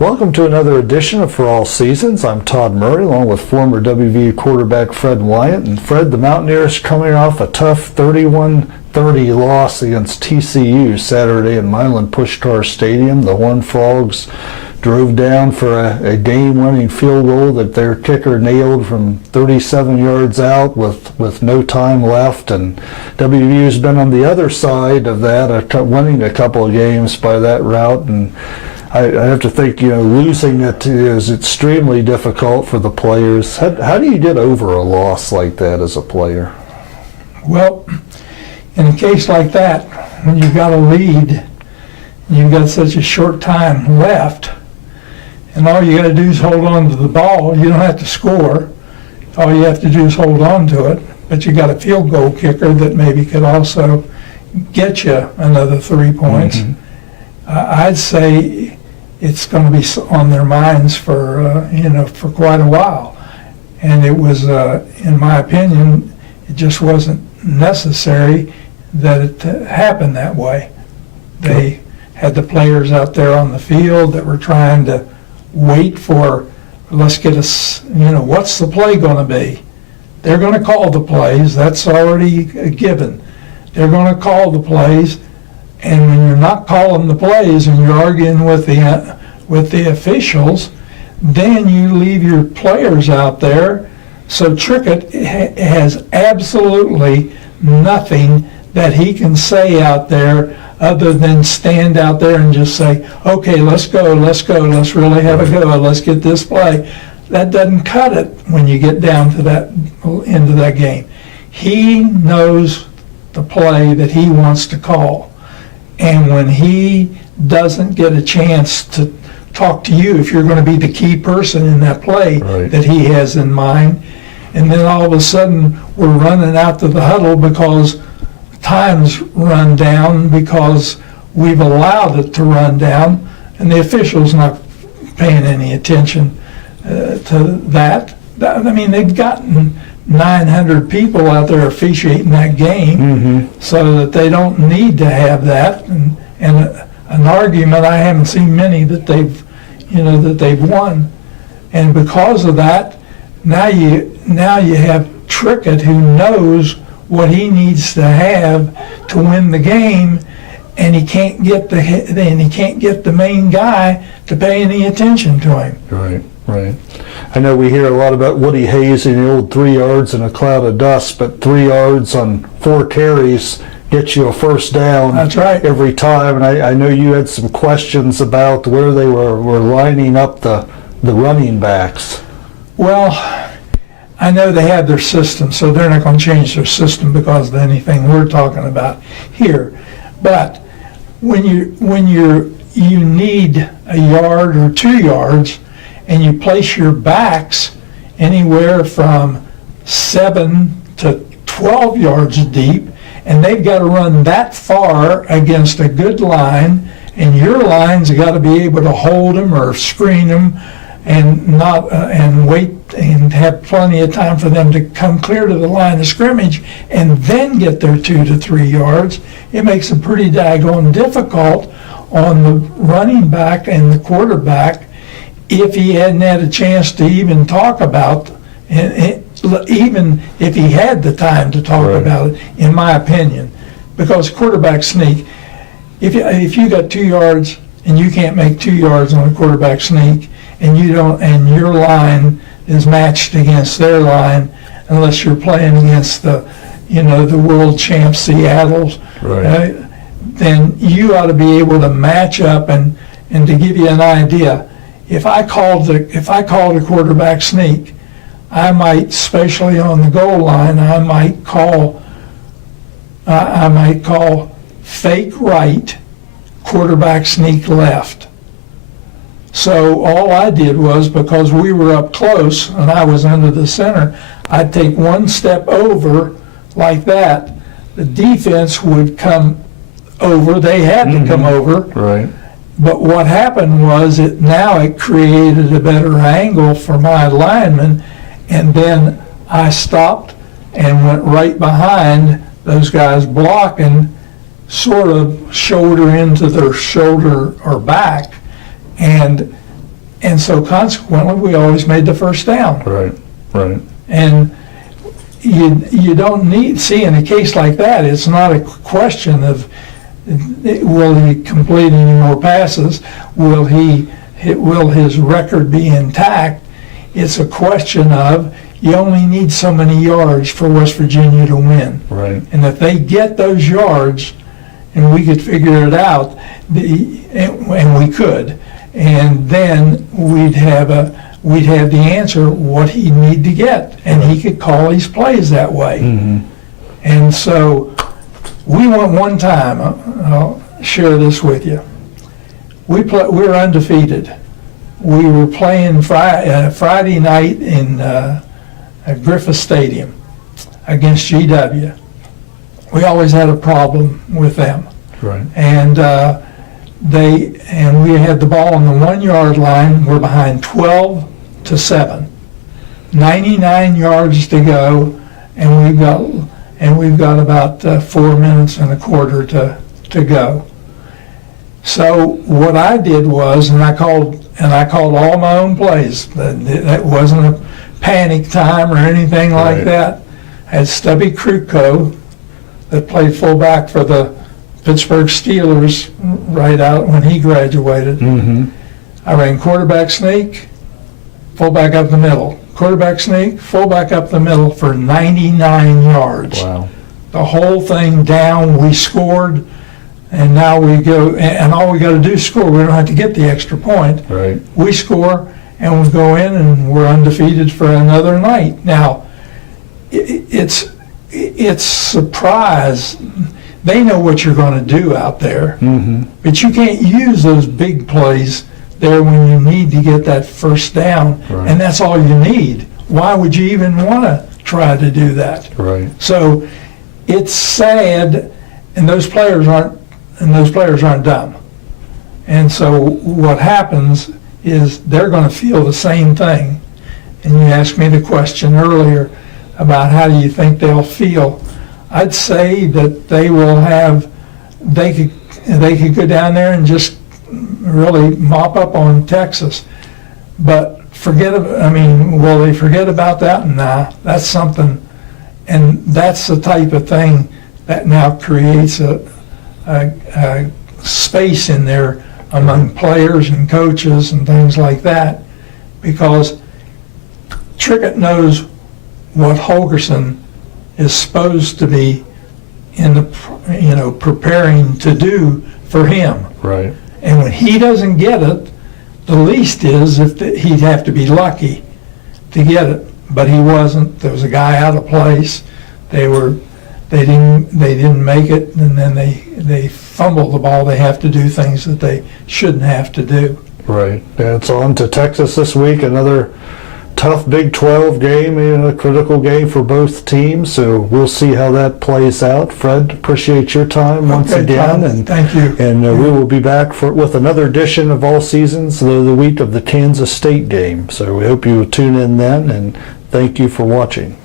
Welcome to another edition of For All Seasons. I'm Todd Murray, along with former WVU quarterback Fred Wyant. And Fred, the Mountaineers coming off a tough 31-30 loss against TCU Saturday in Milan Pushkar Stadium. The Horned Frogs drove down for a game-winning field goal that their kicker nailed from 37 yards out with no time left. And WVU's been on the other side of that, winning a couple of games by that route. And I have to think, losing it is extremely difficult for the players. How do you get over a loss like that as a player? Well, in a case like that, when you've got a lead, and you've got such a short time left, and all you got to do is hold on to the ball. You don't have to score. All you have to do is hold on to it. But you got a field goal kicker that maybe could also get you another 3 points. Mm-hmm. I'd say it's going to be on their minds for for quite a while. And it was, in my opinion, it just wasn't necessary that it happened that way. They had the players out there on the field that were trying to wait for, let's get us, what's the play going to be? They're going to call the plays. That's already a given. They're going to call the plays. And when you're not calling the plays and you're arguing with the officials, then you leave your players out there. So Trickett has absolutely nothing that he can say out there other than stand out there and just say, okay, let's go, let's really have a go, let's get this play. That doesn't cut it when you get down to that into that game. He knows the play that he wants to call. And when he doesn't get a chance to talk to you, if you're going to be the key person in that play that he has in mind, and then all of a sudden we're running out to the huddle because time's run down because we've allowed it to run down, and the official's not paying any attention to that. I mean, they've gotten 900 people out there officiating that game, so that they don't need to have that. And an argument, I haven't seen many that they've won. And because of that, now you have Trickett, who knows what he needs to have to win the game, and he can't get the main guy to pay any attention to him. Right. I know we hear a lot about Woody Hayes and the old 3 yards in a cloud of dust, but 3 yards on 4 carries gets you a first down. That's right. Every time. And I know you had some questions about where they were lining up the running backs. Well, I know they have their system, so they're not going to change their system because of anything we're talking about here. But when you need a yard or 2 yards, and you place your backs anywhere from 7 to 12 yards deep, and they've got to run that far against a good line, and your line's got to be able to hold them or screen them and not and wait and have plenty of time for them to come clear to the line of scrimmage and then get their 2 to 3 yards. It makes it pretty daggone difficult on the running back and the quarterback if he hadn't had a chance to even talk about, even if he had the time to talk about it, in my opinion. Because quarterback sneak, if you got 2 yards and you can't make 2 yards on a quarterback sneak, and your line is matched against their line, unless you're playing against the world champ Seattle, then you ought to be able to match up. And to give you an idea, if I called a quarterback sneak, I might, especially on the goal line, I might call fake right, quarterback sneak left. So all I did was, because we were up close and I was under the center, I'd take one step over like that. The defense would come over. They had to come over. Right. But what happened was it created a better angle for my lineman, and then I stopped and went right behind those guys blocking, sort of shoulder into their shoulder or back, and And so consequently, we always made the first down. Right, right. And you don't see in a case like that, it's not a question of will he complete any more passes, will his record be intact. It's a question of you only need so many yards for West Virginia to win. Right. And if they get those yards, and we could figure it out, and we could, and then we'd have the answer what he'd need to get, and he could call his plays that way. Mm-hmm. And so we went one time. I'll share this with you. We were undefeated. We were playing Friday night in Griffith Stadium against GW. We always had a problem with them. Right. And we had the ball on the 1 yard line. We're behind 12-7. 99 yards to go, and we've got about 4 minutes and a quarter to go. So what I did was, and I called all my own plays. That wasn't a panic time or anything like Right. that. I had Stubby Kruko, that played fullback for the Pittsburgh Steelers right out when he graduated. Mm-hmm. I ran quarterback sneak, fullback up the middle. Quarterback sneak, fullback up the middle for 99 yards. Wow. The whole thing down, we scored, and now we go, and all we got to do is score. We don't have to get the extra point. Right. We score, and we go in, and we're undefeated for another night. Now, it's surprise. They know what you're going to do out there, Mm-hmm. but you can't use those big plays there when you need to get that first down, Right. and that's all you need. Why would you even want to try to do that? Right. So it's sad, and those players aren't dumb. And so what happens is they're going to feel the same thing. And you asked me the question earlier about how do you think they'll feel. I'd say that they could go down there and just really mop up on Texas. But will they forget about that? Nah, that's something, and that's the type of thing that now creates a space in there among players and coaches and things like that, because Trickett knows what Holgerson is supposed to be preparing to do for him. Right. And when he doesn't get it, the least is he'd have to be lucky to get it. But he wasn't. There was a guy out of place. They didn't make it, and then they fumble the ball. They have to do things that they shouldn't have to do. Right. Yeah, it's on to Texas this week. Another tough Big 12 game, a critical game for both teams. So we'll see how that plays out. Fred, appreciate your time once Okay, again, Tom, and thank you. And we will be back with another edition of All Seasons the week of the Kansas State game. So we hope you will tune in then, and thank you for watching.